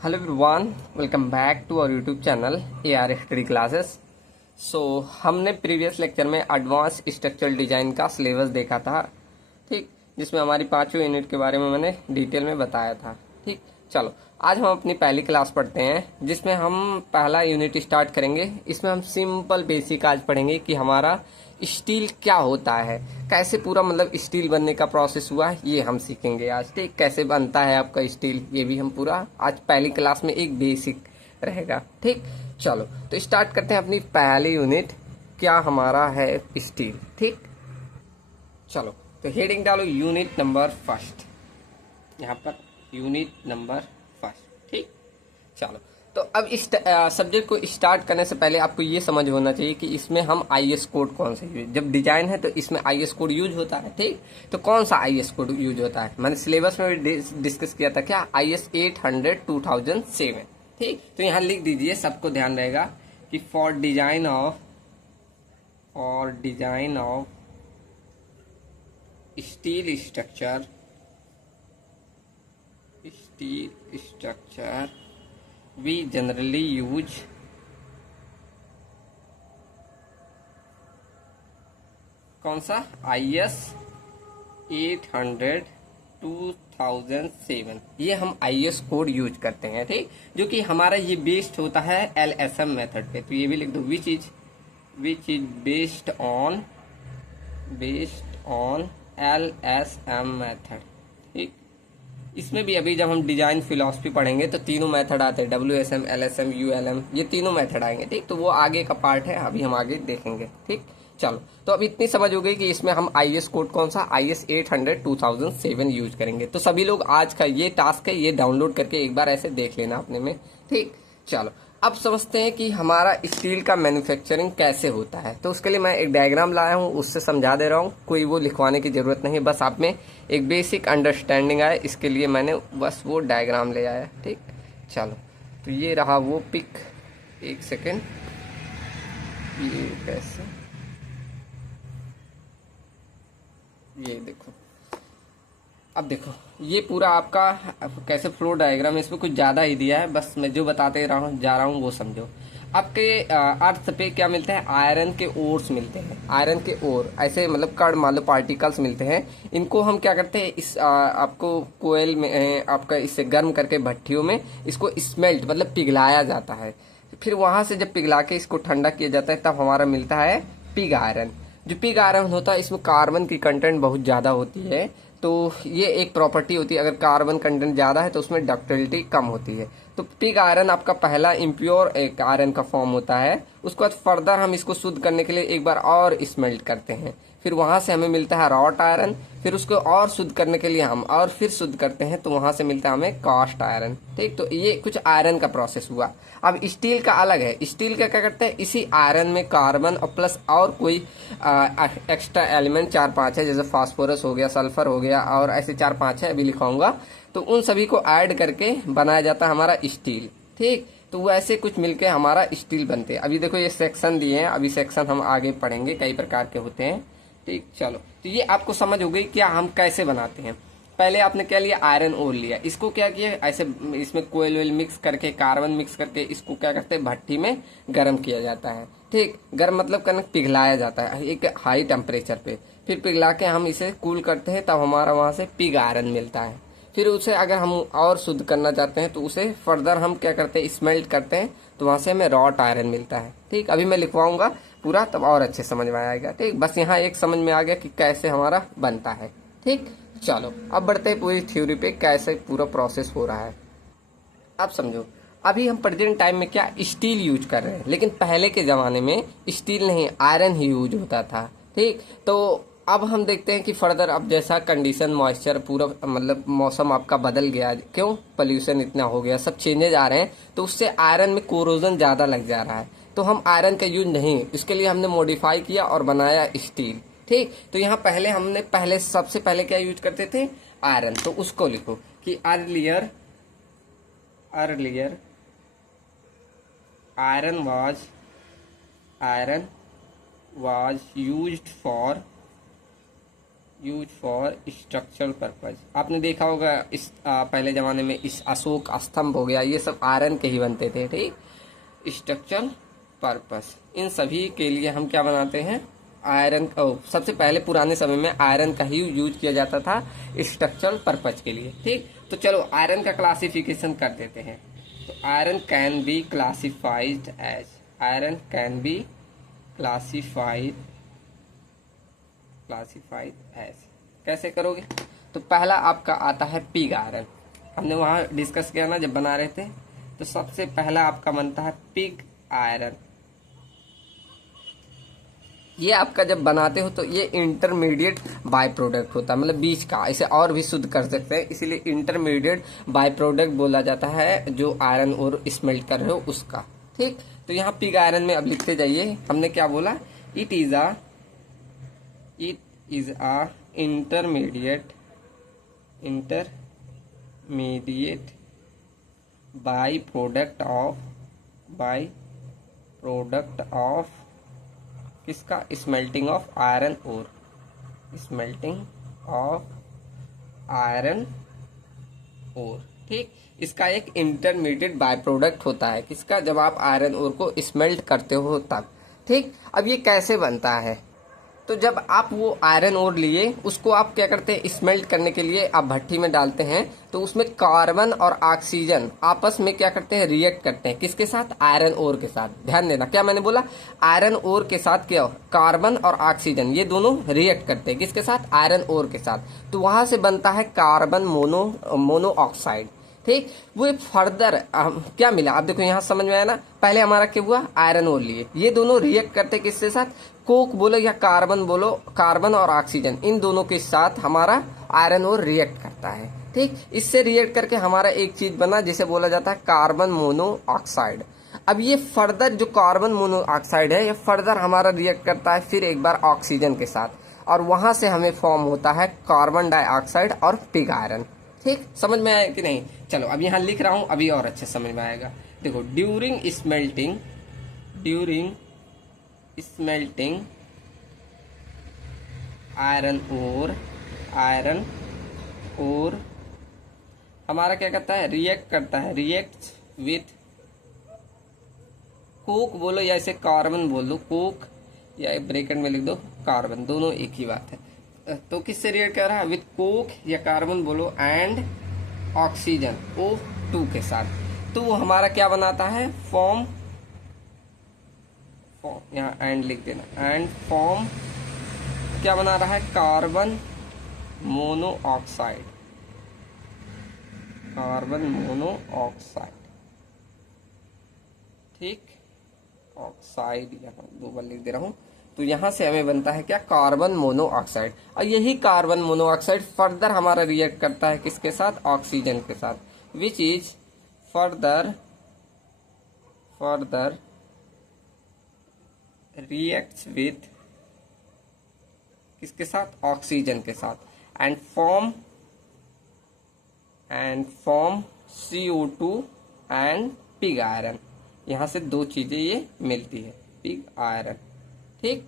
Hello everyone, welcome back to our YouTube channel AR study classes. So हमने previous lecture में advance structural design का syllabus देखा था, ठीक, जिसमें हमारी 5वीं यूनिट के बारे में मैंने डिटेल में बताया था। ठीक, चलो आज हम अपनी पहली क्लास पढ़ते हैं, जिसमें हम पहला यूनिट स्टार्ट करेंगे। इसमें हम सिंपल बेसिक आज पढ़ेंगे कि हमारा स्टील क्या होता है, कैसे पूरा मतलब स्टील बनने का प्रोसेस हुआ, ये हम सीखेंगे आज। ठीक, कैसे बनता है आपका स्टील, ये भी हम पूरा आज पहली क्लास में एक बेसिक रहेगा। ठीक, चलो तो स्टार्ट करते हैं अपनी पहली यूनिट, क्या हमारा है स्टील। ठीक, चलो तो हेडिंग डालो यूनिट नंबर फर्स्ट, यहाँ पर यूनिट नंबर फर्स्ट। ठीक, चलो तो अब इस सब्जेक्ट को स्टार्ट करने से पहले आपको ये समझ होना चाहिए कि इसमें हम IS कोड कौन सा यूज, जब डिजाइन है तो इसमें IS कोड यूज होता है। ठीक, तो कौन सा IS कोड यूज होता है, मैंने सिलेबस में भी डिस्कस किया था, क्या IS 800 2007। ठीक, तो यहाँ लिख दीजिए, सबको ध्यान रहेगा कि for design of steel structure we generally use कौन सा IS 800 2007, ये हम IS कोड यूज करते हैं। ठीक, जो कि हमारा ये बेस्ड होता है LSM मेथड पे, तो ये भी लिख दो, which is based on LSM method. ठीक, इसमें भी अभी जब हम डिजाइन फिलॉसफी पढ़ेंगे तो तीनों मेथड आते हैं, WSM, LSM, ULM, ये तीनों मेथड आएंगे। ठीक, तो वो आगे का पार्ट है, अभी हम आगे देखेंगे। ठीक, चलो तो अब इतनी समझ हो गई कि इसमें हम IS कोड कौन सा IS 800 2007 यूज करेंगे। तो सभी लोग आज का ये टास्क है, ये डाउनलोड करके एक बार ऐसे देख लेना अपने में। ठीक, चलो अब समझते हैं कि हमारा स्टील का मैन्युफैक्चरिंग कैसे होता है। तो उसके लिए मैं एक डायग्राम लाया हूँ, उससे समझा दे रहा हूँ, कोई वो लिखवाने की जरूरत नहीं है, बस आप में एक बेसिक अंडरस्टैंडिंग आए, इसके लिए मैंने बस वो डायग्राम ले आया। ठीक, चलो तो ये रहा वो पिक, एक सेकेंड, ये कैसे, ये देखो, अब देखो ये पूरा आपका कैसे फ्लो डायग्राम है, इसमें कुछ ज्यादा ही दिया है, बस मैं जो बताते जा रहा हूँ वो समझो। आपके अर्थ पे क्या मिलते हैं, आयरन के ओर्स मिलते हैं, आयरन के ओर ऐसे मतलब कण मान लो पार्टिकल्स मिलते हैं। इनको हम क्या करते हैं, इस आपको कोयल में आपका इससे गर्म करके भट्टियों में इसको स्मेल्ट मतलब पिघलाया जाता है। फिर वहां से जब पिघला के इसको ठंडा किया जाता है तब हमारा मिलता है पिग आयरन। जो पिग आयरन होता है इसमें कार्बन की कंटेंट बहुत ज्यादा होती है, तो ये एक प्रॉपर्टी होती है, अगर कार्बन कंटेंट ज्यादा है तो उसमें डक्टिलिटी कम होती है। तो पिग आयरन आपका पहला इम्प्योर एक आयरन का फॉर्म होता है। उसके बाद फर्दर हम इसको शुद्ध करने के लिए एक बार और स्मेल्ट करते हैं, फिर वहां से हमें मिलता है रॉट आयरन, फिर उसको और शुद्ध करने के लिए हम और फिर शुद्ध करते हैं, तो वहां से मिलता है हमें कास्ट आयरन। ठीक, तो ये कुछ आयरन का प्रोसेस हुआ। अब स्टील का अलग है, स्टील का क्या करते हैं, इसी आयरन में कार्बन और प्लस और कोई एक्स्ट्रा एलिमेंट 4-5 है, जैसे फास्फोरस हो गया, सल्फर हो गया, और ऐसे 4-5 है, अभी लिखाऊंगा, तो उन सभी को ऐड करके बनाया जाता है हमारा स्टील। ठीक, तो वो ऐसे कुछ मिलके हमारा स्टील बनते हैं। अभी देखो ये सेक्शन दिए हैं, अभी सेक्शन हम आगे पढ़ेंगे, कई प्रकार के होते हैं। ठीक, चलो तो ये आपको समझ हो गई क्या हम कैसे बनाते हैं। पहले आपने क्या लिया, आयरन ओर लिया, इसको क्या किया, ऐसे इसमें कोयल वेल मिक्स करके, कार्बन मिक्स करके, इसको क्या करते हैं, भट्टी में गर्म किया जाता है। ठीक, गर्म मतलब करना, पिघलाया जाता है एक हाई टेम्परेचर पे, फिर पिघला के हम इसे कूल करते हैं, तब हमारा वहां से पिग आयरन मिलता है। फिर उसे अगर हम और शुद्ध करना चाहते हैं तो उसे फर्दर हम क्या करते हैं, स्मेल्ट करते हैं, तो वहां से हमें रॉट आयरन मिलता है। ठीक, अभी मैं लिखवाऊंगा पूरा, तब और अच्छे समझ में आएगा। ठीक, बस यहाँ एक समझ में आ गया कि कैसे हमारा बनता है। ठीक, चलो अब बढ़ते हैं पूरी थ्योरी पे, कैसे पूरा प्रोसेस हो रहा है। अब समझो, अभी हम प्रेजेंट टाइम में क्या स्टील यूज कर रहे हैं, लेकिन पहले के जमाने में स्टील नहीं, आयरन ही यूज होता था। ठीक, तो अब हम देखते हैं कि फर्दर अब जैसा कंडीशन, मॉइस्चर, पूरा मतलब मौसम आपका बदल गया, क्यों, पोल्यूशन इतना हो गया, सब चेंजेज आ रहे हैं, तो उससे आयरन में कोरोजन ज्यादा लग जा रहा है, तो हम आयरन का यूज नहीं, इसके लिए हमने मॉडिफाई किया और बनाया स्टील। ठीक, तो यहाँ पहले सबसे पहले क्या यूज करते थे, आयरन, तो उसको लिखो कि earlier iron was used for use for structural purpose. आपने देखा होगा इस पहले ज़माने में इस अशोक स्तंभ हो गया, ये सब आयरन के ही बनते थे, ठीक। स्ट्रक्चरल पर्पस, इन सभी के लिए हम क्या बनाते हैं, आयरन। सबसे पहले पुराने समय में आयरन का ही यूज किया जाता था स्ट्रक्चरल पर्पज के लिए, ठीक। तो चलो आयरन का क्लासिफिकेशन कर देते हैं। तो iron can be classified as, iron can be classified as, कैसे करोगे। तो पहला आपका आता है पिग आयरन, हमने वहाँ डिस्कस किया ना जब बना रहे थे। तो सबसे पहला आपका बनता है पिग आयरन। ये आपका जब बनाते हो तो ये इंटरमीडिएट बाय प्रोडक्ट होता है, मतलब बीच का, इसे और भी शुद्ध कर सकते हैं, इसीलिए इंटरमीडिएट बाय प्रोडक्ट बोला जाता है जो आयरन और स्मेल्ट कर रहे हो उसका, ठीक। तो यहाँ पिग आयरन में अब लिखते जाइए, हमने क्या बोला, it is a intermediate byproduct of किसका, smelting of iron ore, smelting of iron ore, ठीक। इसका एक इंटरमीडिएट बाय प्रोडक्ट होता है किसका, जब आप आयरन ओर को स्मेल्ट करते हो तब, ठीक। अब ये कैसे बनता है, तो जब आप वो आयरन ओर लिए उसको आप क्या करते हैं, स्मेल्ट करने के लिए आप भट्टी में डालते हैं, तो उसमें कार्बन और ऑक्सीजन आपस में क्या करते हैं, रिएक्ट करते हैं, किसके साथ, आयरन ओर के साथ। ध्यान देना क्या मैंने बोला, आयरन ओर के साथ क्या, कार्बन और ऑक्सीजन ये दोनों रिएक्ट करते हैं, किसके साथ, आयरन ओर के साथ। तो वहां से बनता है कार्बन मोनोऑक्साइड, ठीक। वो फर्दर क्या मिला, अब देखो यहाँ समझ में आया ना, पहले हमारा क्या हुआ, आयरन ओर लिए, ये दोनों रिएक्ट करते किसके साथ, कोक बोलो या कार्बन बोलो, कार्बन और ऑक्सीजन इन दोनों के साथ हमारा आयरन ओर रिएक्ट करता है, ठीक। इससे रिएक्ट करके हमारा एक चीज बना जिसे बोला जाता है कार्बन मोनोऑक्साइड। अब ये फर्दर जो कार्बन मोनोऑक्साइड है ये फर्दर हमारा रिएक्ट करता है फिर एक बार ऑक्सीजन के साथ, और वहां से हमें फॉर्म होता है कार्बन डाइऑक्साइड और पिग आयरन, ठीक। समझ में आया कि नहीं, चलो अब यहाँ लिख रहा हूं, अभी और अच्छे समझ में आएगा। देखो, ड्यूरिंग स्मेल्टिंग आयरन ओर हमारा क्या करता है, रिएक्ट विथ कोक बोलो या इसे कार्बन बोल दो, कोक या ब्रैकेट में लिख दो कार्बन, दोनों एक ही बात है। तो किससे रिएक्ट कर रहा है, विथ कोक या कार्बन बोलो एंड ऑक्सीजन O2 के साथ। तो वो हमारा क्या बनाता है, फॉर्म, यहाँ एंड लिख देना, एंड फॉर्म क्या बना रहा है, कार्बन मोनोऑक्साइड, ठीक। ऑक्साइड यहाँ दो बार लिख दे रहा हूं। तो यहां से हमें बनता है क्या, कार्बन मोनोऑक्साइड। और यही कार्बन मोनोऑक्साइड फर्दर हमारा रिएक्ट करता है किसके साथ, ऑक्सीजन के साथ, which is further reacts with किसके साथ, ऑक्सीजन के साथ, and form CO2 and pig iron. यहां से दो चीजें ये मिलती है, पिग आयरन, ठीक।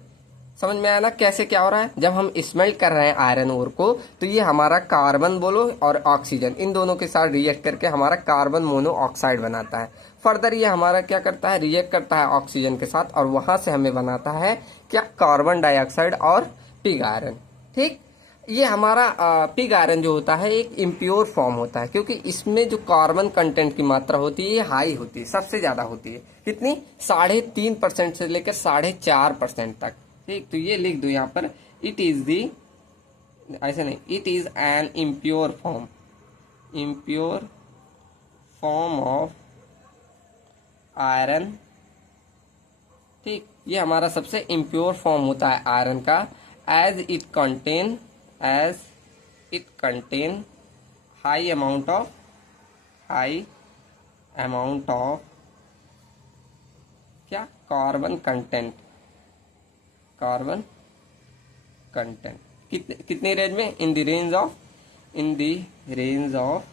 समझ में आया ना कैसे क्या हो रहा है, जब हम स्मेल्ट कर रहे हैं आयरन ओर को तो ये हमारा कार्बन बोलो और ऑक्सीजन इन दोनों के साथ रिएक्ट करके हमारा कार्बन मोनोऑक्साइड बनाता है। फर्दर ये हमारा क्या करता है, रिएक्ट करता है ऑक्सीजन के साथ, और वहां से हमें बनाता है क्या, कार्बन डाइऑक्साइड और पिग आयरन, ठीक। ये हमारा पिग आयरन जो होता है एक इम्प्योर फॉर्म होता है, क्योंकि इसमें जो कार्बन कंटेंट की मात्रा होती है ये हाई होती है, सबसे ज्यादा होती है, कितनी, 3.5% से लेकर 4.5% तक, ठीक। तो ये लिख दो यहाँ पर, इट इज दी, ऐसे नहीं, it is an impure form of iron, ठीक। ये हमारा सबसे इम्प्योर फॉर्म होता है आयरन का, as it contain high amount of क्या, कार्बन कंटेंट कितनी रेंज में, इन द रेंज ऑफ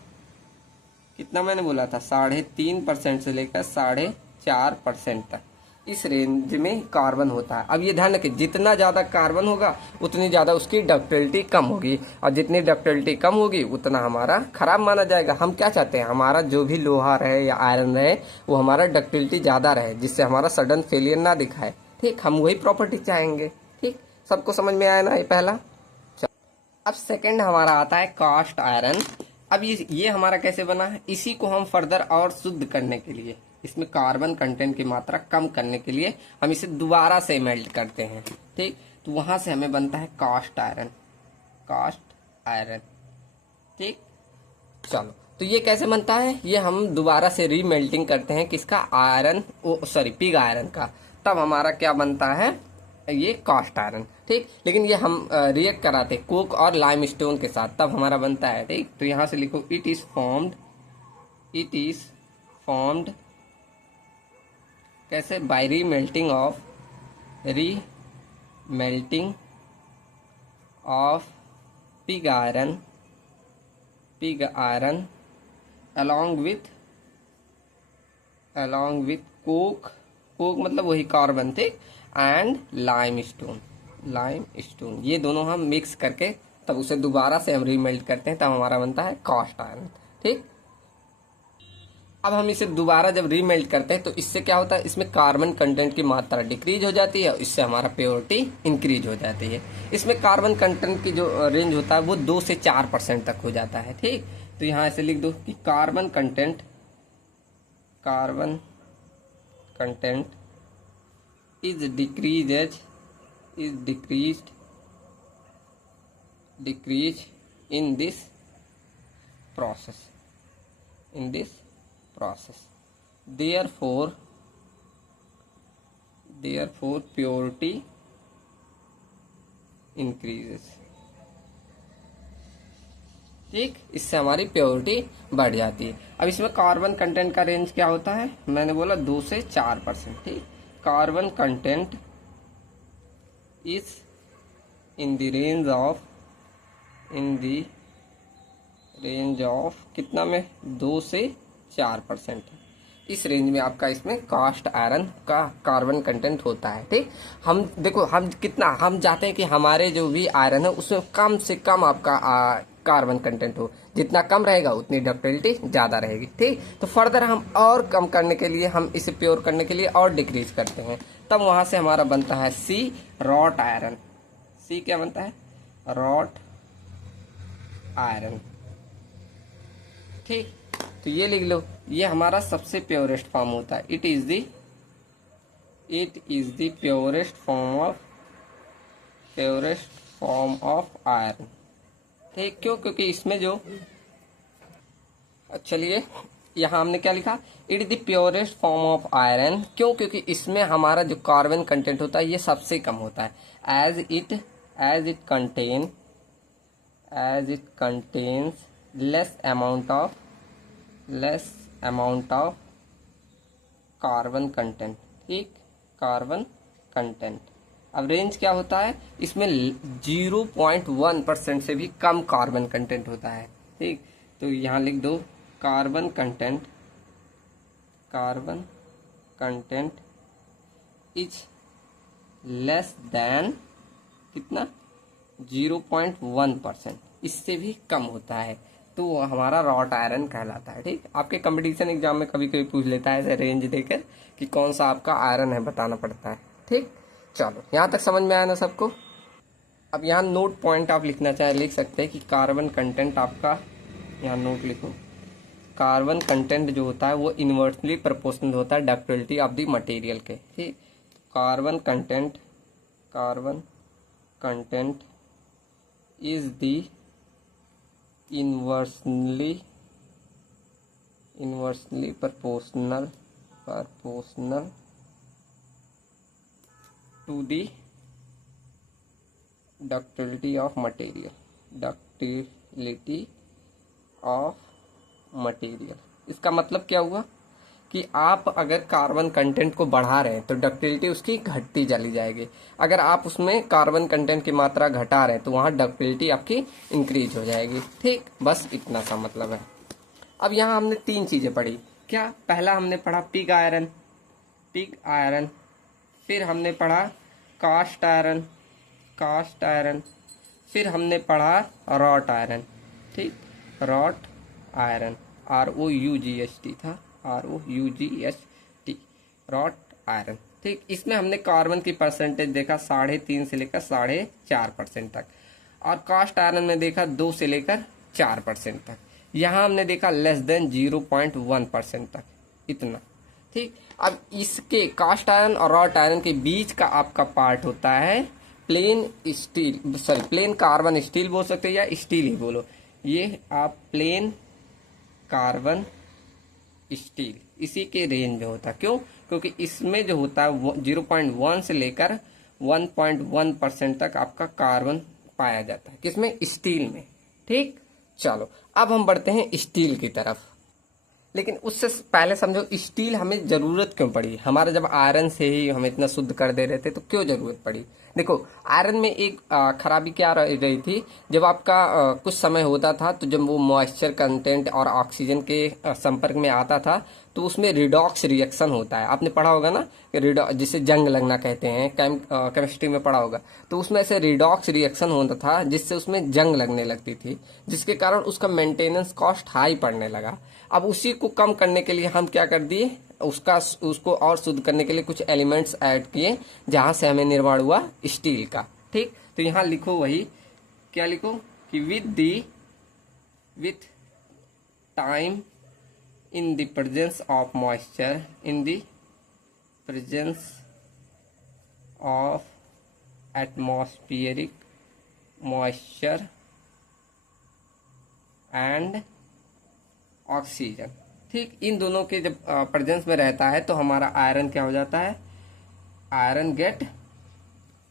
कितना मैंने बोला था, 3.5% से लेकर 4.5% तक, इस रेंज में कार्बन होता है। अब ये ध्यान रखें, जितना ज़्यादा कार्बन होगा उतनी ज़्यादा उसकी डक्टिलिटी कम होगी, और जितनी डक्टिलिटी कम होगी उतना हमारा खराब माना जाएगा। हम क्या चाहते हैं, हमारा जो भी लोहा रहे या आयरन रहे वो हमारा डक्टिलिटी ज़्यादा रहे, जिससे हमारा सडन फेलियर ना दिखाए। ठीक, हम वही प्रॉपर्टी चाहेंगे। ठीक, सबको समझ में आया ना ये पहला। अब सेकंड हमारा आता है कास्ट आयरन। अब ये हमारा कैसे बना है, इसी को हम फर्दर और शुद्ध करने के लिए, इसमें कार्बन कंटेंट की मात्रा कम करने के लिए हम इसे दोबारा से मेल्ट करते हैं। ठीक, तो वहां से हमें बनता है कास्ट आयरन, कास्ट आयरन। ठीक, चलो, तो ये कैसे बनता है, ये हम दोबारा से रीमेल्टिंग करते हैं किसका, आयरन, सॉरी पिग आयरन का, तब हमारा क्या बनता है, ये कास्ट आयरन। ठीक, लेकिन ये हम रिएक्ट कराते कोक और लाइम स्टोन के साथ, तब हमारा बनता है। ठीक, तो यहां से लिखो इट इज फॉर्म्ड कैसे, by remelting of pig iron along with coke मतलब वही कार्बन, ठीक, एंड लाइम स्टोन, ये दोनों हम मिक्स करके तब उसे दोबारा से हम रीमेल्ट करते हैं, तब हमारा बनता है कास्ट आयरन। ठीक, अब हम इसे दोबारा जब रीमेल्ट करते हैं तो इससे क्या होता है, इसमें कार्बन कंटेंट की मात्रा डिक्रीज हो जाती है और इससे हमारा प्योरिटी इंक्रीज हो जाती है। इसमें कार्बन कंटेंट की जो रेंज होता है वो 2 से 4% तक हो जाता है। ठीक, तो यहाँ ऐसे लिख दो कि carbon content is decreased in this process, therefore purity increases। ठीक, इससे हमारी प्योरिटी बढ़ जाती है। अब इसमें कार्बन कंटेंट का रेंज क्या होता है, मैंने बोला 2 से 4%। ठीक, carbon content is in the range of कितना में, 2 से 4%। इस रेंज में आपका इसमें कास्ट आयरन का कार्बन कंटेंट होता है। ठीक, हम देखो, हम चाहते हैं कि हमारे जो भी आयरन है उसमें कम से कम आपका कार्बन कंटेंट हो, जितना कम रहेगा उतनी डक्टिलिटी ज्यादा रहेगी। ठीक, तो फर्दर हम और कम करने के लिए, हम इसे प्योर करने के लिए और डिक्रीज करते हैं, तब वहां से हमारा बनता है सी रॉट आयरन। सी क्या बनता है, रॉट आयरन। ठीक, तो ये लिख लो, ये हमारा सबसे प्योरेस्ट फॉर्म होता है। It is the purest form of iron. ठीक, क्यों, क्योंकि इसमें जो, चलिए यहाँ हमने क्या लिखा, it is the purest form of iron. क्यों, क्योंकि इसमें हमारा जो कार्बन कंटेंट होता है ये सबसे कम होता है, as it contains less amount of carbon content. ठीक, कार्बन कंटेंट। अब रेंज क्या होता है, इसमें 0.1% से भी कम कार्बन कंटेंट होता है। ठीक, तो यहाँ लिख दो carbon content is less than कितना, 0.1%, इससे भी कम होता है, तो हमारा रॉट आयरन कहलाता है। ठीक, आपके कंपटीशन एग्जाम में कभी कभी पूछ लेता है ऐसे रेंज देकर कि कौन सा आपका आयरन है, बताना पड़ता है। ठीक, चलो यहाँ तक समझ में आया ना सबको। अब यहाँ नोट पॉइंट आप लिखना चाहे लिख सकते हैं कि कार्बन कंटेंट आपका, यहाँ नोट लिखो, कार्बन कंटेंट जो होता है वो इनवर्सली प्रोपोर्शनल होता है डक्टिलिटी ऑफ द मटेरियल के। ठीक, carbon content is the inversely proportional to the ductility of material। इसका मतलब क्या हुआ कि आप अगर कार्बन कंटेंट को बढ़ा रहे हैं तो डक्टिलिटी उसकी घटती चली जाएगी, अगर आप उसमें कार्बन कंटेंट की मात्रा घटा रहे हैं तो वहां डक्टिलिटी आपकी इंक्रीज हो जाएगी। ठीक, बस इतना सा मतलब है। अब यहाँ हमने 3 चीजें पढ़ी। क्या, पहला हमने पढ़ा पिग आयरन, फिर हमने पढ़ा कास्ट आयरन, कास्ट आयरन, फिर हमने पढ़ा रॉट आयरन, ठीक, रॉट आयरन, ROUGHT था, ROUGHT, रॉट आयरन, ठीक। इसमें हमने कार्बन की परसेंटेज देखा 3.5 से लेकर 4.5% तक, और कास्ट आयरन में देखा 2 से लेकर 4% तक। यहाँ हमने देखा लेस देन 0.1% तक, इतना, ठीक। अब इसके कास्ट आयरन और रॉट आयरन के बीच का आपका पार्ट होता है plain steel, sorry plain carbon steel बोल सकते हैं या स्टील ही बोलो, ये आप प्लेन कार्बन स्टील, इसी के रेंज में होता है। क्यों? क्योंकि इसमें जो होता है 0.1 से लेकर 1.1% तक आपका कार्बन पाया जाता है, किसमें? स्टील में, ठीक। चलो अब हम बढ़ते हैं स्टील की तरफ, लेकिन उससे पहले समझो स्टील हमें जरूरत क्यों पड़ी। हमारा जब आयरन से ही हम इतना शुद्ध कर दे रहे थे तो क्यों जरूरत पड़ी? देखो आयरन में एक खराबी क्या रही थी, जब आपका कुछ समय होता था तो जब वो मॉइस्चर कंटेंट और ऑक्सीजन के संपर्क में आता था तो उसमें रिडॉक्स रिएक्शन होता है। आपने पढ़ा होगा ना, जिसे जंग लगना कहते हैं, केमिस्ट्री में पढ़ा होगा। तो उसमें ऐसे रिडॉक्स रिएक्शन होता था जिससे उसमें जंग लगने लगती थी, जिसके कारण उसका मेंटेनेंस कॉस्ट हाई पड़ने लगा। अब उसी को कम करने के लिए हम क्या कर दिए, उसको और शुद्ध करने के लिए कुछ एलिमेंट्स ऐड किए, जहां से हमें निर्माण हुआ स्टील का, ठीक। तो यहां लिखो वही, क्या लिखो कि with time in the presence of moisture, in the presence of atmospheric moisture and oxygen, ठीक। इन दोनों के जब प्रेजेंस में रहता है तो हमारा आयरन क्या हो जाता है, आयरन गेट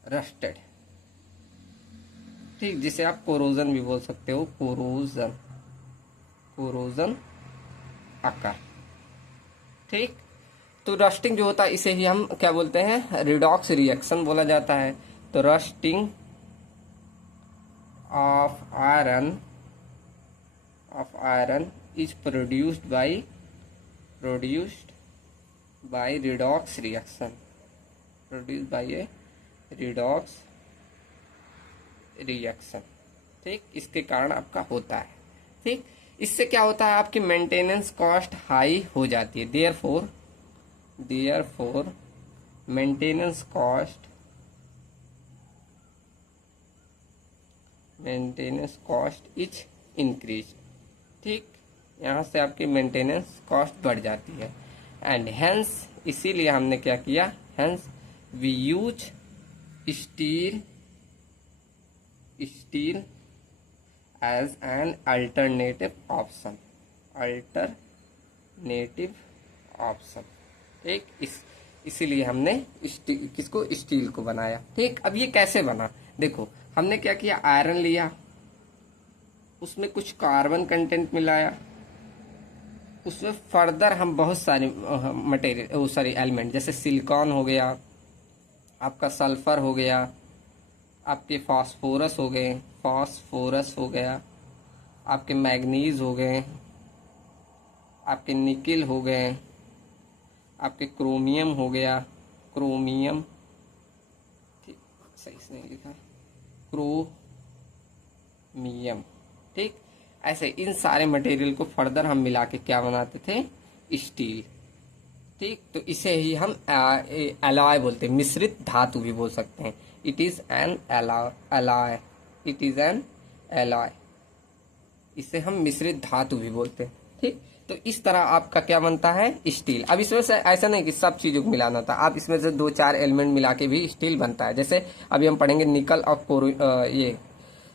रस्टेड, ठीक, जिसे आप कोरोजन भी बोल सकते हो, कोरोजन अकर, ठीक। तो रस्टिंग जो होता है इसे ही हम क्या बोलते हैं, रिडॉक्स रिएक्शन बोला जाता है। तो rusting of iron is produced by redox reaction, produced by A redox reaction, ठीक। इसके कारण आपका होता है, ठीक। इससे क्या होता है, आपकी मेंटेनेंस कॉस्ट हाई हो जाती है। Therefore maintenance cost is increase, ठीक। यहाँ से आपकी मेंटेनेंस कॉस्ट बढ़ जाती है। एंड हेंस, इसीलिए हमने क्या किया, hence we use steel as an alternative option, ठीक। इसीलिए हमने किसको, स्टील को बनाया, ठीक। अब ये कैसे बना, देखो हमने क्या किया, आयरन लिया, उसमें कुछ कार्बन कंटेंट मिलाया, उसमें फर्दर हम बहुत सारे मटेरियल, सॉरी एलिमेंट, जैसे सिलिकॉन हो गया, आपका सल्फर हो गया, आपके फास्फोरस हो गया, आपके मैग्नीज हो गए, आपके निकिल हो गए, आपके क्रोमियम हो गया, क्रोमियम, ठीक, सही से नहीं लिखा, क्रोमियम, ठीक। ऐसे इन सारे मटेरियल को फर्दर हम मिला के क्या बनाते थे, स्टील, ठीक। तो इसे ही हम एलॉय बोलते हैं, मिश्रित धातु भी बोल सकते हैं। इट इज एन एलॉय, इसे हम मिश्रित धातु भी बोलते हैं, ठीक। तो इस तरह आपका क्या बनता है, स्टील। अब इसमें से ऐसा नहीं कि सब चीजों को मिलाना था, आप इसमें से 2-4 एलिमेंट मिला के भी स्टील बनता है। जैसे अभी हम पढ़ेंगे निकल और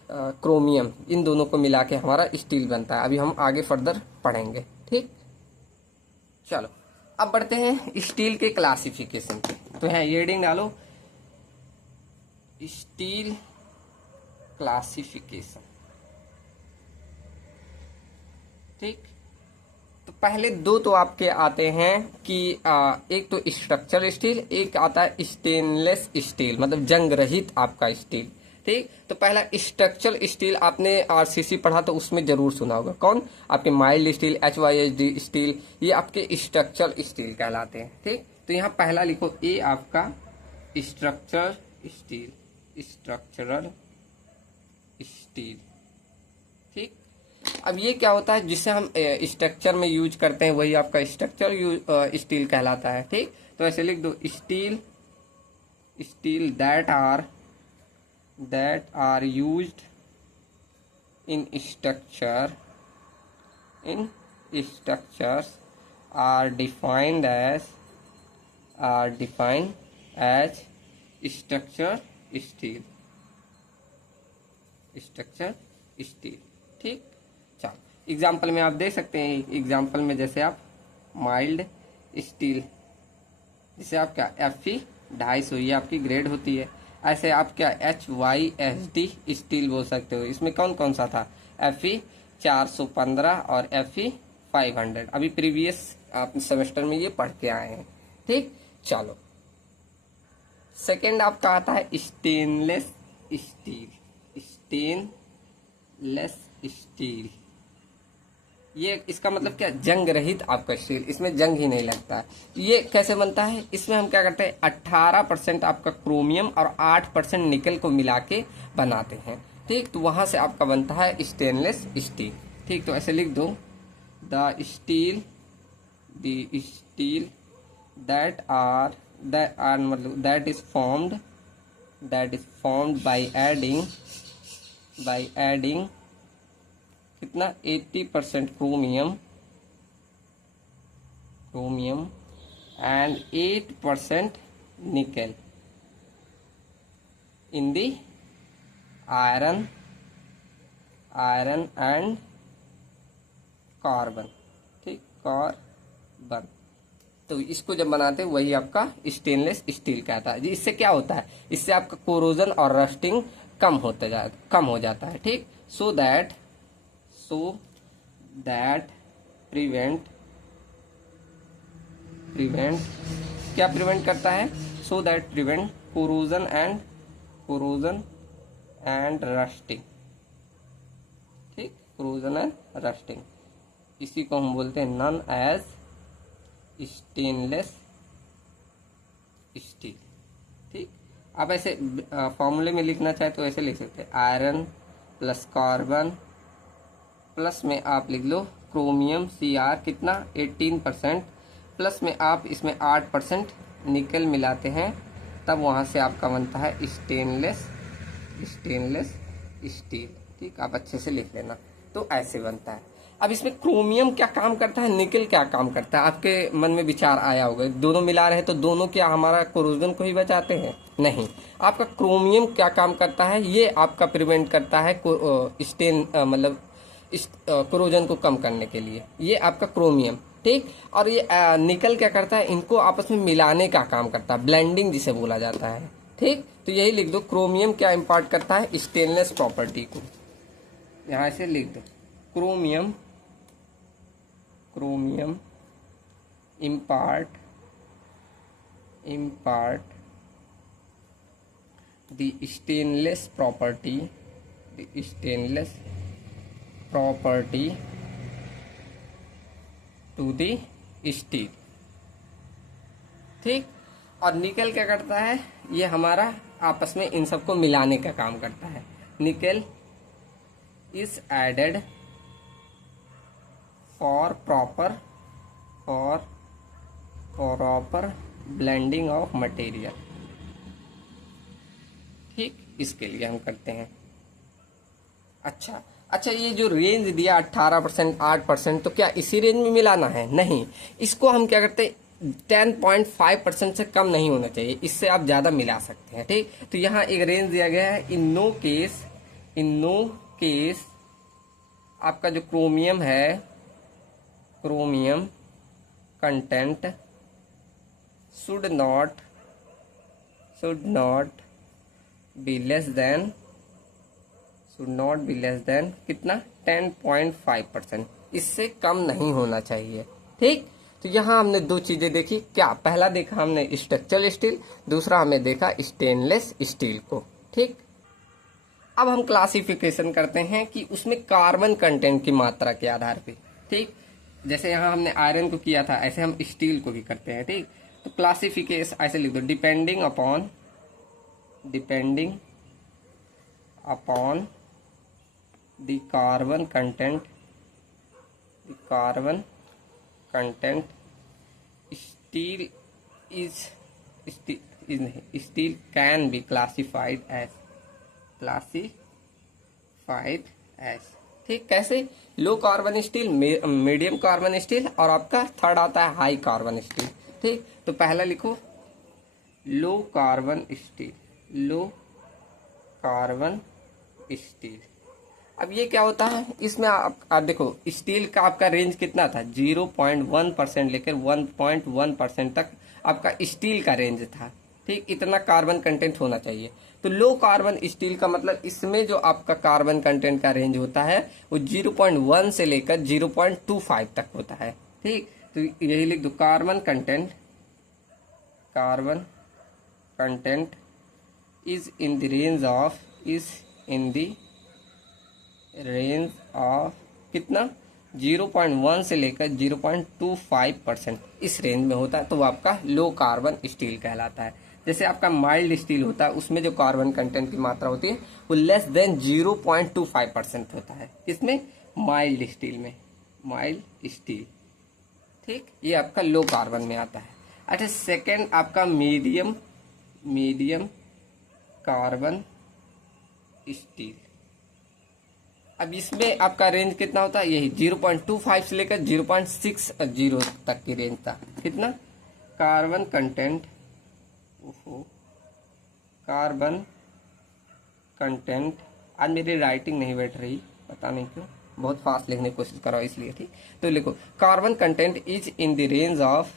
क्रोमियम, इन दोनों को मिला के हमारा स्टील बनता है। अभी हम आगे फर्दर पढ़ेंगे, ठीक। चलो अब बढ़ते हैं स्टील के क्लासिफिकेशन पे। तो यहाँ हेडिंग डालो, स्टील क्लासिफिकेशन, ठीक। तो पहले दो तो आपके आते हैं कि एक तो स्ट्रक्चरल स्टील, एक आता है स्टेनलेस स्टील, मतलब जंग रहित आपका स्टील, ठीक। तो पहला स्ट्रक्चरल स्टील आपने आरसीसी पढ़ा तो उसमें जरूर सुना होगा, कौन, आपके माइल्ड स्टील, HYSD स्टील, ये आपके स्ट्रक्चरल स्टील कहलाते हैं, ठीक। तो यहाँ पहला लिखो, ए आपका स्ट्रक्चरल स्टील। ठीक, अब ये क्या होता है जिसे हम स्ट्रक्चर में यूज करते हैं, वही आपका स्ट्रक्चर स्टील कहलाता है। ठीक, तो ऐसे लिख दो, steel that are used in structures are defined as structure steel। ठीक, चलो एग्जाम्पल में आप देख सकते हैं, एग्जाम्पल में जैसे आप माइल्ड स्टील, जिसे आप क्या Fe 250 ये आपकी ग्रेड होती है। ऐसे आप क्या HYSD स्टील बोल सकते हो। इसमें कौन कौन सा था, Fe 415 और Fe 500। अभी प्रीवियस आप सेमेस्टर में ये पढ़ के आए हैं। ठीक, चलो सेकंड आपका आता है स्टेनलेस स्टील। ये इसका मतलब क्या, जंग रहित आपका स्टील, इसमें जंग ही नहीं लगता है। ये कैसे बनता है, इसमें हम क्या करते हैं 18% आपका क्रोमियम और 8% निकल को मिला के बनाते हैं। ठीक, तो वहां से आपका बनता है स्टेनलेस स्टील। ठीक, तो ऐसे लिख दो, द स्टील दैट मतलब that is formed by adding कितना 80% क्रोमियम एंड 8% निकल इन दी आयरन एंड कार्बन। ठीक, कार्बन, तो इसको जब बनाते हैं वही आपका स्टेनलेस स्टील कहता है। जी, इससे क्या होता है, इससे आपका कोरोजन और रस्टिंग कम हो जाता है। ठीक, सो दैट प्रिवेंट क्या प्रिवेंट करता है, so that prevent corrosion and rusting. ठीक, कोरोजन एंड रस्टिंग, इसी को हम बोलते हैं नॉन एज स्टेनलेस स्टील। ठीक, आप ऐसे फॉर्मूले में लिखना चाहे तो ऐसे लिख सकते हैं, आयरन प्लस कार्बन प्लस में आप लिख लो क्रोमियम Cr कितना 18%, प्लस में आप इसमें 8% निकल मिलाते हैं, तब वहां से आपका बनता है स्टेनलेस स्टील। ठीक, आप अच्छे से लिख लेना, तो ऐसे बनता है। अब इसमें क्रोमियम क्या काम करता है, निकल क्या काम करता है, आपके मन में विचार आया होगा, दोनों मिला रहे तो दोनों क्या हमारा कोरोजन को ही बचाते हैं, नहीं। आपका क्रोमियम क्या काम करता है, ये आपका प्रिवेंट करता है मतलब कोरोजन को कम करने के लिए, ये आपका क्रोमियम। ठीक, और ये निकल क्या करता है, इनको आपस में मिलाने का काम करता है, ब्लेंडिंग जिसे बोला जाता है। ठीक, तो यही लिख दो, क्रोमियम क्या इम्पार्ट करता है, स्टेनलेस प्रॉपर्टी को। यहाँ से लिख दो, chromium impart the stainless property to the steel. ठीक, और निकल क्या करता है, ये हमारा आपस में इन सबको मिलाने का काम करता है। Nickel is added for proper blending of material. ठीक, इसके लिए हम करते हैं। अच्छा, ये जो रेंज दिया 18% 8%, तो क्या इसी रेंज में मिलाना है, नहीं। इसको हम क्या करते हैं 10.5% से कम नहीं होना चाहिए, इससे आप ज्यादा मिला सकते हैं। ठीक, तो यहाँ एक रेंज दिया गया है, इन नो केस आपका जो क्रोमियम है, chromium content should not be less than कितना 10.5%, इससे कम नहीं होना चाहिए। ठीक, तो यहाँ हमने दो चीजें देखी, क्या पहला देखा हमने स्ट्रक्चरल स्टील, दूसरा हमने देखा स्टेनलेस स्टील को। ठीक, अब हम क्लासिफिकेशन करते हैं कि उसमें कार्बन कंटेंट की मात्रा के आधार पे। ठीक, जैसे यहाँ हमने आयरन को किया था, ऐसे हम स्टील को भी करते हैं। ठीक, तो क्लासिफिकेशन ऐसे लिख दो, depending upon depending upon the carbon content steel steel can be classified as. ठीक, कैसे? Low carbon steel, medium carbon steel, और आपका थर्ड आता है हाई कार्बन स्टील। ठीक, तो पहला लिखो लो कार्बन स्टील। अब ये क्या होता है, इसमें आप देखो स्टील का आपका रेंज कितना था, 0.1% लेकर 1.1% तक आपका स्टील का रेंज था। ठीक, इतना कार्बन कंटेंट होना चाहिए। तो लो कार्बन स्टील का मतलब इसमें जो आपका कार्बन कंटेंट का रेंज होता है वो 0.1 से लेकर 0.25 तक होता है। ठीक, तो यही लिख दो, carbon content is in the range of कितना, 0.1 से लेकर 0.25%, इस रेंज में होता है, तो वो आपका लो कार्बन स्टील कहलाता है। जैसे आपका माइल्ड स्टील होता है, उसमें जो कार्बन कंटेंट की मात्रा होती है वो लेस देन 0.25% होता है। इसमें माइल्ड स्टील में, माइल्ड स्टील। ठीक, ये आपका लो कार्बन में आता है। अच्छा, सेकेंड आपका मीडियम कार्बन स्टील। अब इसमें आपका रेंज कितना होता है, यही 0.25 से लेकर 0.60 तक की रेंज था। कितना कार्बन कंटेंट, आज मेरी राइटिंग नहीं बैठ रही, पता नहीं क्यों, बहुत फास्ट लिखने की कोशिश कर रहा हूं इसलिए। ठीक, तो लिखो carbon content is in the range of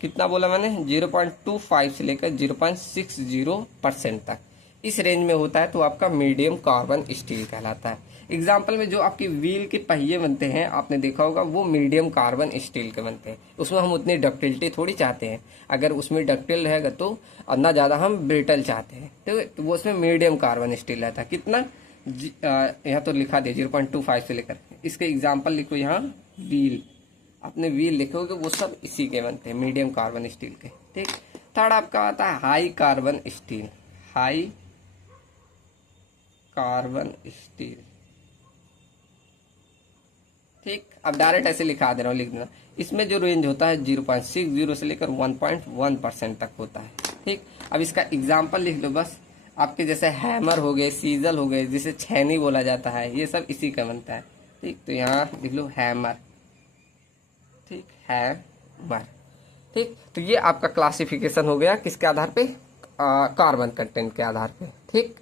कितना बोला मैंने, 0.25 से लेकर 0.60% तक, इस रेंज में होता है, तो आपका मीडियम कार्बन स्टील कहलाता है। एग्जाम्पल में जो आपकी व्हील के पहिए बनते हैं, आपने देखा होगा, वो मीडियम कार्बन स्टील के बनते हैं। उसमें हम उतनी डक्टिलिटी थोड़ी चाहते हैं, अगर उसमें डक्टिल रहेगा तो ना ज़्यादा हम ब्रिटल चाहते हैं, ठीक है, तो वो उसमें मीडियम कार्बन स्टील रहता है। कितना, यहाँ तो लिखा दिया 0.25 से लेकर। इसके एग्जाम्पल लिखो यहाँ, व्हील, अपने व्हील लिखोगे वो सब इसी के बनते हैं, मीडियम कार्बन स्टील के। ठीक, थर्ड आपका आता है हाई कार्बन स्टील। ठीक, अब डायरेक्ट ऐसे लिखा दे रहा हूँ, लिख देना। इसमें जो रेंज होता है 0.60 से लेकर 1.1% तक होता है। ठीक, अब इसका एग्जाम्पल लिख लो बस। आपके जैसे हैमर हो गए, सीजल हो गए, जिसे छैनी बोला जाता है, ये सब इसी का बनता है। ठीक, तो यहाँ लिख लो हैमर। ठीक, हैमर। ठीक, तो ये आपका क्लासिफिकेशन हो गया किसके आधार पे, कार्बन कंटेंट के आधार पे। ठीक,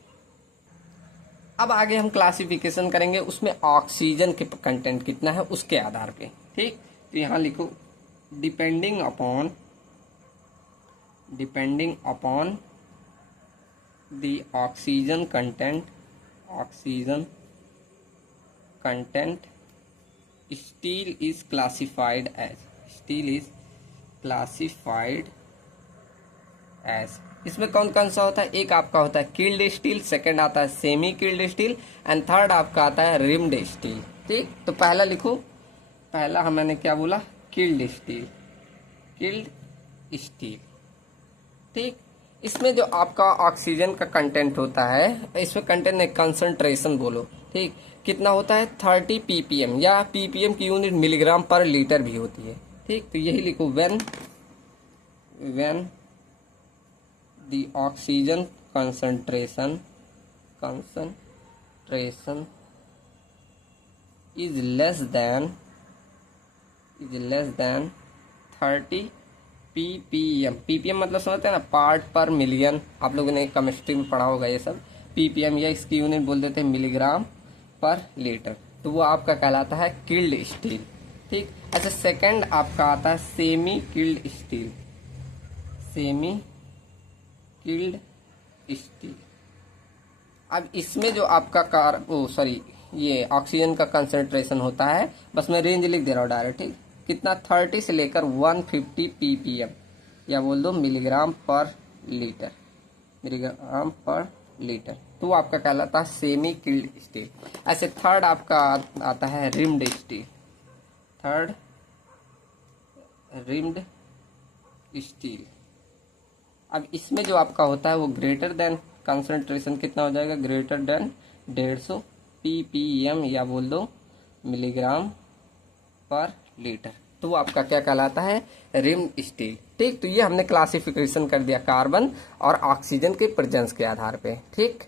अब आगे हम क्लासिफिकेशन करेंगे उसमें ऑक्सीजन के कंटेंट कितना है उसके आधार पे। ठीक, तो यहाँ लिखो depending upon the oxygen content steel is classified as. इसमें कौन कौन सा होता है, एक आपका होता है किल्ड स्टील, सेकंड आता है semi killed steel, and third आपका आता है रिम्ड स्टील। ठीक, तो पहला लिखो, पहला मैंने क्या बोला, किल्ड स्टील। ठीक, इसमें जो आपका ऑक्सीजन का कंटेंट होता है, इसमें कंटेंट नहीं, कंसंट्रेशन बोलो। ठीक, कितना होता है, 30 ppm, या ppm की यूनिट मिलीग्राम पर लीटर भी होती है। ठीक, तो यही लिखो, when the oxygen concentration is less than 30 ppm। ppm मतलब समझते हैं ना, पार्ट पर मिलियन, आप लोगों ने केमिस्ट्री में पढ़ा होगा ये सब। ppm या इसकी यूनिट बोल देते हैं मिलीग्राम पर लीटर, तो वो आपका कहलाता है किल्ड स्टील। ठीक, अच्छा, सेकंड आपका आता है सेमी किल्ड स्टील। अब इसमें जो आपका ये ऑक्सीजन का कंसंट्रेशन होता है, बस मैं रेंज लिख दे रहा हूँ डायरेक्ट। ठीक, कितना, 30 से लेकर 150 ppm, या बोल दो मिलीग्राम पर लीटर, तो वो आपका कहलाता है सेमी किल्ड स्टील। ऐसे थर्ड आपका आता है रिम्ड स्टील। अब इसमें जो आपका होता है वो ग्रेटर देन, कंसंट्रेशन कितना हो जाएगा, ग्रेटर देन 150 ppm या बोल दो मिलीग्राम पर लीटर, तो वो आपका क्या कहलाता है, रिम्ड स्टील। ठीक, तो ये हमने क्लासिफिकेशन कर दिया कार्बन और ऑक्सीजन के प्रेजेंस के आधार पे। ठीक,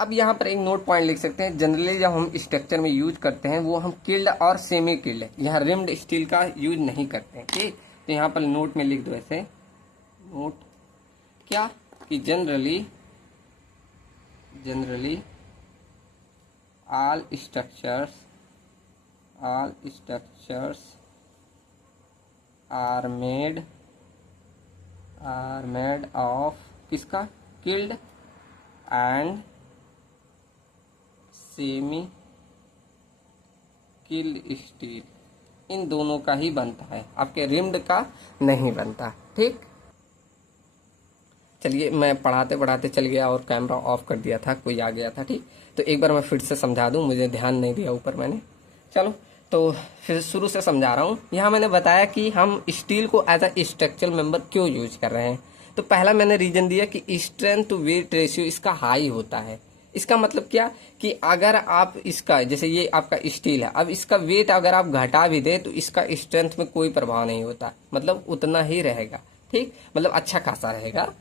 अब यहाँ पर एक नोट पॉइंट लिख सकते हैं, जनरली जब हम स्ट्रक्चर में यूज करते हैं वो हम किल्ड और सेमी किल्ड, यहाँ रिम्ड स्टील का यूज नहीं करते हैं। ठीक, तो यहाँ पर नोट में लिख दो ऐसे, नोट क्या कि generally all structures are made of किसका, killed and semi killed steel, इन दोनों का ही बनता है, आपके रिम्ड का नहीं बनता। ठीक, चलिए मैं पढ़ाते पढ़ाते चल गया और कैमरा ऑफ कर दिया था, कोई आ गया था। ठीक, तो एक बार मैं फिर से समझा दूं, मुझे ध्यान नहीं दिया ऊपर मैंने। चलो तो फिर शुरू से समझा रहा हूँ। यहाँ मैंने बताया कि हम स्टील को एज अ स्ट्रक्चरल मेंबर क्यों यूज कर रहे हैं। तो पहला मैंने रीजन दिया कि स्ट्रेंथ टू वेट रेशियो इसका हाई होता है। इसका मतलब क्या कि अगर आप इसका, जैसे ये आपका स्टील है, अब इसका वेट अगर आप घटा भी दे तो इसका स्ट्रेंथ में कोई प्रभाव नहीं होता, मतलब उतना ही रहेगा। ठीक, मतलब अच्छा खासा रहेगा।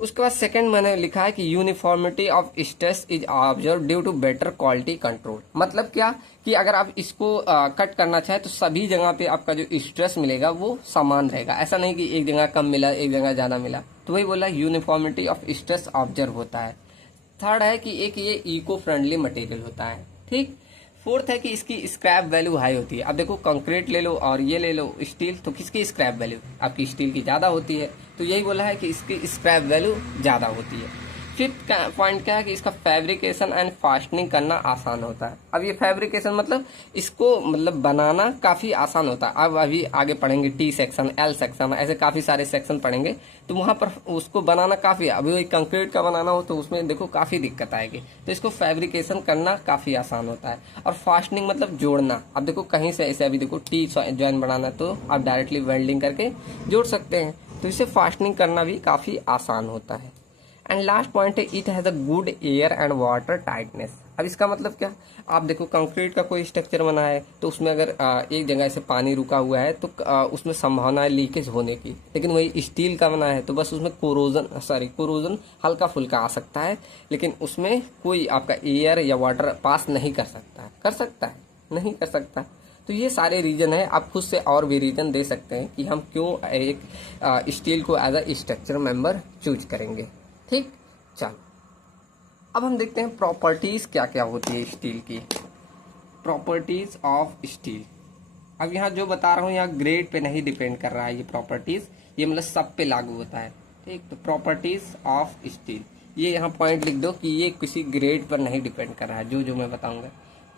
उसके बाद सेकंड मैंने लिखा है कि uniformity of stress is observe due to better quality control. मतलब क्या कि अगर आप इसको कट करना चाहे तो सभी जगह पे आपका जो स्ट्रेस मिलेगा वो समान रहेगा, ऐसा नहीं कि एक जगह कम मिला एक जगह ज्यादा मिला। तो वही बोला, यूनिफॉर्मिटी ऑफ स्ट्रेस ऑब्जर्व होता है। थर्ड है कि एक ये इको फ्रेंडली मटेरियल होता है। ठीक, फोर्थ है कि इसकी स्क्रैप वैल्यू हाई होती है। अब देखो कंक्रीट ले लो और ये ले लो स्टील, तो किसकी स्क्रैप वैल्यू, आपकी स्टील की ज्यादा होती है। तो यही बोला है कि इसकी स्क्रैप वैल्यू ज्यादा होती है। फिफ्थ पॉइंट क्या है कि इसका फैब्रिकेशन एंड फास्टनिंग करना आसान होता है। अब ये फैब्रिकेशन मतलब इसको मतलब बनाना काफी आसान होता है। अब अभी आगे पढ़ेंगे टी सेक्शन, एल सेक्शन, ऐसे काफी सारे सेक्शन पढ़ेंगे, तो वहां पर उसको बनाना काफी, अभी कंक्रीट का बनाना हो तो उसमें देखो काफी दिक्कत आएगी। तो इसको फैब्रिकेशन करना काफी आसान होता है। और फास्टनिंग मतलब जोड़ना। अब देखो कहीं से ऐसे, अभी देखो टी ज्वाइन बनाना तो आप डायरेक्टली वेल्डिंग करके जोड़ सकते हैं, तो इसे फास्टनिंग करना भी काफी आसान होता है। एंड लास्ट पॉइंट है, it has a good air and water tightness. अब इसका मतलब क्या, आप देखो कंक्रीट का कोई स्ट्रक्चर बना है तो उसमें अगर एक जगह से पानी रुका हुआ है तो उसमें संभावना है लीकेज होने की। लेकिन वही स्टील का बना है तो बस उसमें कोरोजन हल्का फुल्का आ सकता है, लेकिन उसमें कोई आपका एयर या वाटर पास नहीं कर सकता है। कर सकता है? नहीं कर सकता। तो ये सारे रीजन है, आप खुद से और भी रीजन दे सकते हैं कि हम क्यों एक स्टील को as a structure member choose करेंगे। ठीक, चलो अब हम देखते हैं प्रॉपर्टीज क्या क्या होती है स्टील की। प्रॉपर्टीज ऑफ स्टील, अब यहाँ जो बता रहा हूँ यहाँ ग्रेड पे नहीं डिपेंड कर रहा है ये प्रॉपर्टीज, ये मतलब सब पे लागू होता है। ठीक, तो प्रॉपर्टीज ऑफ स्टील, ये यहाँ पॉइंट लिख दो कि ये किसी ग्रेड पर नहीं डिपेंड कर रहा है, जो मैं बताऊंगा।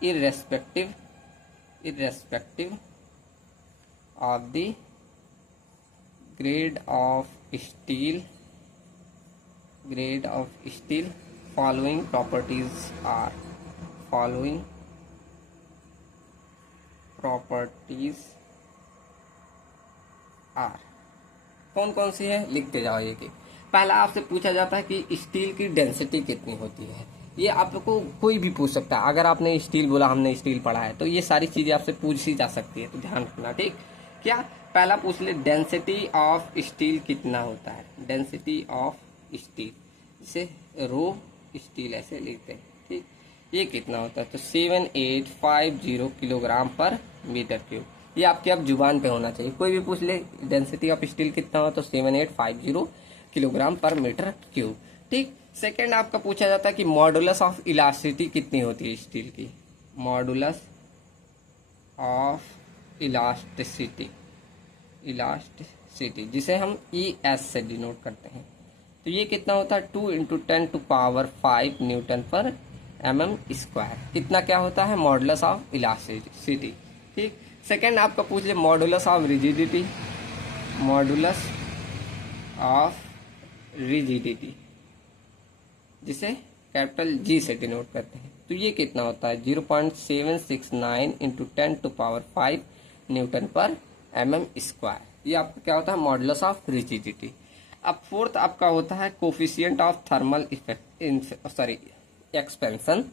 Irrespective of the grade of steel following properties are कौन कौन सी है, लिखते जाओ ये कि पहला आपसे पूछा जाता है कि स्टील की डेंसिटी कितनी होती है। ये आपको कोई भी पूछ सकता है, अगर आपने स्टील बोला, हमने स्टील पढ़ा है, तो ये सारी चीजें आपसे पूछी जा सकती है, तो ध्यान रखना। ठीक, क्या पहला पूछ ले, डेंसिटी ऑफ स्टील कितना होता है। डेंसिटी ऑफ स्टील, इसे रो स्टील ऐसे लिखते हैं। ठीक, ये कितना होता है, तो 7850 किलोग्राम पर मीटर क्यूब। ये आपके अब जुबान पे होना चाहिए, कोई भी पूछ ले डेंसिटी ऑफ स्टील कितना हो तो 7850 किलोग्राम पर मीटर क्यूब। ठीक, सेकंड आपका पूछा जाता है कि मॉडुलस ऑफ इलास्टिसिटी कितनी होती है स्टील की। मॉडुलस ऑफ इलास्टिसिटी जिसे हम ES से डिनोट करते हैं, तो ये कितना होता है, 2 × 10⁵ न्यूटन पर mm²। कितना क्या होता है, मॉडुलस ऑफ इलास्टिसिटी। ठीक, सेकंड आपका पूछ ले modulus of rigidity. Modulus of rigidity जिसे कैपिटल G से डिनोट करते हैं, तो ये कितना होता है, 0.769 × 10⁵ न्यूटन पर mm²। ये आपका क्या होता है, मॉडुलस ऑफ रिजिडिटी। अब फोर्थ आपका होता है coefficient of thermal effect sorry expansion.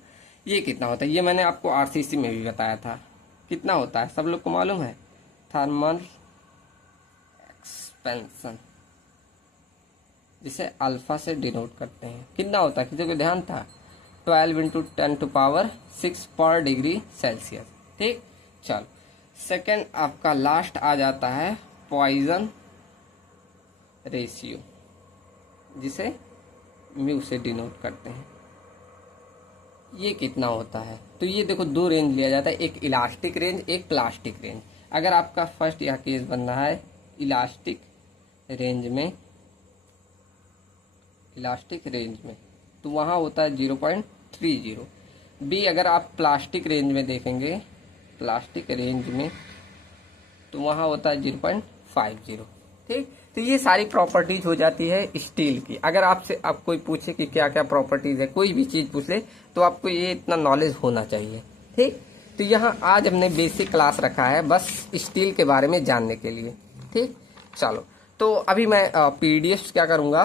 ये कितना होता है, ये मैंने आपको आरसीसी में भी बताया था। कितना होता है सब लोग को मालूम है, थर्मल एक्सपेंशन जिसे अल्फा से डिनोट करते हैं। कितना होता है, किसी को ध्यान था, 12 इंटू 10⁻6 पर डिग्री सेल्सियस। ठीक, चलो सेकेंड आपका लास्ट आ जाता है पॉइजन रेशियो, जिसे म्यू से डिनोट करते हैं। ये कितना होता है, तो ये देखो दो रेंज लिया जाता है, एक इलास्टिक रेंज, एक प्लास्टिक रेंज। अगर आपका फर्स्ट यह केस बन रहा है इलास्टिक रेंज में, तो वहाँ होता है 0.30। बी अगर आप प्लास्टिक रेंज में देखेंगे, प्लास्टिक रेंज में, तो वहाँ होता है 0.50। ठीक, तो ये सारी प्रॉपर्टीज हो जाती है स्टील की। अगर आपसे आप कोई पूछे कि क्या क्या प्रॉपर्टीज है, कोई भी चीज़ पूछ ले, तो आपको ये इतना नॉलेज होना चाहिए। ठीक, तो यहाँ आज हमने बेसिक क्लास रखा है बस स्टील के बारे में जानने के लिए। ठीक, चलो तो अभी मैं पीडीएफ क्या करूँगा,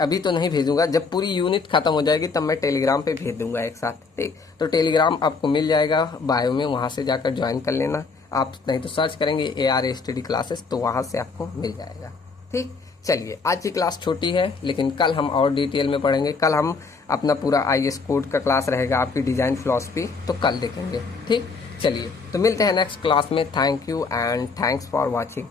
अभी तो नहीं भेजूंगा, जब पूरी यूनिट खत्म हो जाएगी तब मैं टेलीग्राम पे भेज दूंगा एक साथ। ठीक, तो टेलीग्राम आपको मिल जाएगा बायो में, वहाँ से जाकर ज्वाइन कर लेना आप, नहीं तो सर्च करेंगे AR स्टडी क्लासेस, तो वहाँ से आपको मिल जाएगा। ठीक, चलिए आज की क्लास छोटी है, लेकिन कल हम और डिटेल में पढ़ेंगे। कल हम अपना पूरा IS कोड का क्लास रहेगा, आपकी डिजाइन फिलॉसफी, तो कल देखेंगे। ठीक, चलिए तो मिलते हैं नेक्स्ट क्लास में। Thank you and thanks for watching.